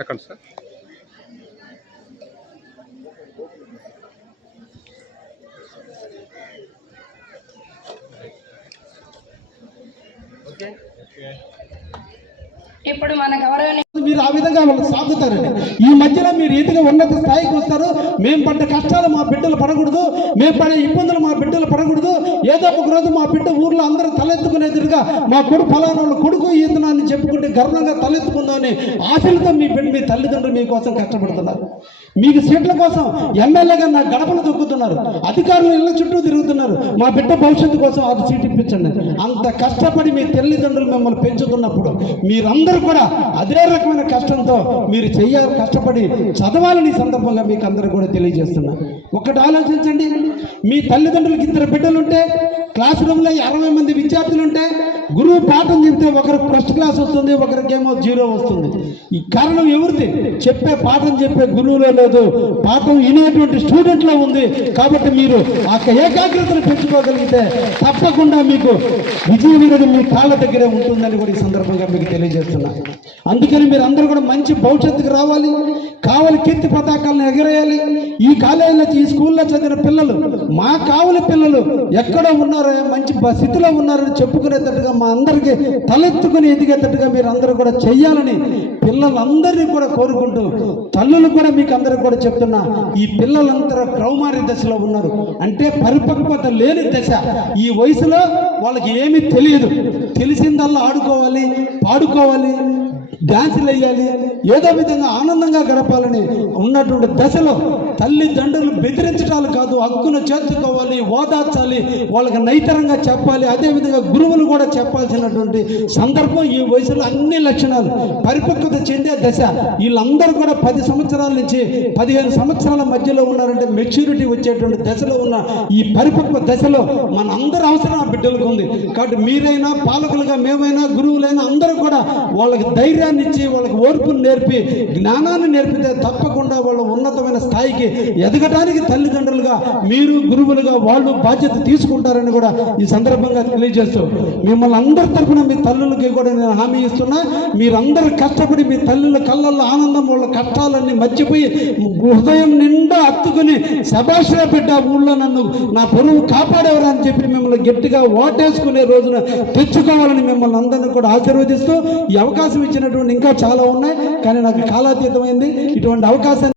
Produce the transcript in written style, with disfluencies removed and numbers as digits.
Second sir. ఇప్పుడు మన గౌరవ మీరు ఆ విధంగా వాళ్ళు సాగుతారండి. ఈ మధ్యలో మీరు ఈతగా ఉన్నత స్థాయికి వస్తారు. మేము పడ్డ కష్టాలు మా బిడ్డలు పడకూడదు, మేము పడే ఇబ్బందులు మా బిడ్డలు పడకూడదు. ఏదో ఒక రోజు మా బిడ్డ ఊర్లో అందరూ తలెత్తుకునేదిగా మా ఫలానా కొడుకు ఈతనాన్ని చెప్పుకుంటే గర్వంగా తలెత్తుకుందామని ఆశలతో మీ తల్లిదండ్రులు మీకోసం కష్టపడుతున్నారు. మీకు సీట్ల కోసం ఎమ్మెల్యేగా నా గడపలు దొక్కుతున్నారు, అధికారులు ఇళ్ళ చుట్టూ తిరుగుతున్నారు. మా బిడ్డ భవిష్యత్తు కోసం ఆ సీట్ ఇప్పించండి. అంత కష్టపడి మీ తల్లిదండ్రులు మిమ్మల్ని పెంచుతున్నప్పుడు మీరందరూ కూడా అదే రకమైన కష్టంతో మీరు కష్టపడి చదవాలని సందర్భంగా మీకు అందరూ కూడా తెలియజేస్తున్నా. ఒకటి ఆలోచించండి, మీ తల్లిదండ్రులకు 2 బిడ్డలుంటే, క్లాస్ రూమ్లో 60 మంది విద్యార్థులుంటే, గురువు పాఠం చెప్తే ఒకరికి ఫస్ట్ క్లాస్ వస్తుంది, ఒకరికేమో 0 వస్తుంది. ఈ కారణం ఎవరిది? పాఠం చెప్పే గురువులో లేదు, పాఠం వినేటువంటి స్టూడెంట్లో ఉంది. కాబట్టి మీరు ఆ ఏకాగ్రతను పెంచుకోగలిగితే తప్పకుండా మీకు విజయం అనేది మీ కాళ్ళ దగ్గరే ఉంటుందని కూడా ఈ సందర్భంగా మీకు తెలియజేస్తున్నా. అందుకని మీరు అందరూ కూడా మంచి భవిష్యత్తుకు రావాలి, కావలి కీర్తి పతాకాలను ఎగరేయాలి. ఈ కాలేజీలో ఈ స్కూల్లో చదివిన పిల్లలు, మా కావలి పిల్లలు ఎక్కడో ఉన్నారో, మంచి స్థితిలో ఉన్నారని చెప్పుకునేటట్టుగా మా అందరికీ తలెత్తుకుని ఎదిగేటట్టుగా మీరు అందరూ కూడా చెయ్యాలని పిల్లలందరినీ కూడా కోరుకుంటూ, తల్లులు కూడా మీకు అందరూ కూడా చెప్తున్నా, ఈ పిల్లలందరూ కౌమారి దశలో ఉన్నారు. అంటే పరిపక్వత లేని దశ. ఈ వయసులో వాళ్ళకి ఏమీ తెలియదు. తెలిసిందల్లా ఆడుకోవాలి, పాడుకోవాలి, డ్యాన్సులు వేయాలి, ఏదో విధంగా ఆనందంగా గడపాలని ఉన్నటువంటి దశలో తల్లిదండ్రులు బెదిరించడాలు కాదు, హక్కును చేర్చుకోవాలి, ఓదార్చాలి, వాళ్ళకి నైతరంగా చెప్పాలి. అదేవిధంగా గురువులు కూడా చెప్పాల్సినటువంటి సందర్భం ఈ వయసులో అన్ని లక్షణాలు పరిపక్వత చెందే దశ. వీళ్ళందరూ కూడా 10 సంవత్సరాల నుంచి 15 సంవత్సరాల మధ్యలో ఉన్నారంటే మెచ్యూరిటీ వచ్చేటువంటి దశలో ఉన్న ఈ పరిపక్వ దశలో మన అందరి అవసరం ఆ బిడ్డలకు ఉంది. కాబట్టి మీరైనా, పాలకులుగా మేమైనా, గురువులైనా అందరూ కూడా వాళ్ళకి ధైర్యాన్ని ఇచ్చి, వాళ్ళకి ఓర్పును నేర్పి, జ్ఞానాన్ని నేర్పితే తప్పకుండా వాళ్ళు ఉన్నతమైన స్థాయికి ఎదగడానికి తల్లిదండ్రులుగా మీరు, గురువులుగా వాళ్ళు బాధ్యత తీసుకుంటారని కూడా ఈ సందర్భంగా తెలియజేస్తూ, మిమ్మల్ని అందరి తరఫున మీ తల్లులకి కూడా నేను హామీ ఇస్తున్నా. మీరందరూ కష్టపడి మీ తల్లుల కళ్ళల్లో ఆనందం, వాళ్ళ కష్టాలన్నీ మర్చిపోయి హృదయం నిండా హత్తుకుని శభాష్ బిడ్డ, ఊళ్ళో నన్ను నా పొరుగు కాపాడేవారు అని చెప్పి మిమ్మల్ని గట్టిగా ఓటేసుకునే రోజున తెచ్చుకోవాలని మిమ్మల్ని అందరినీ కూడా ఆశీర్వదిస్తూ, ఈ అవకాశం ఇచ్చినటువంటి ఇంకా చాలా ఉన్నాయి, కానీ నాకు కాలాతీతమైంది. ఇటువంటి అవకాశాన్ని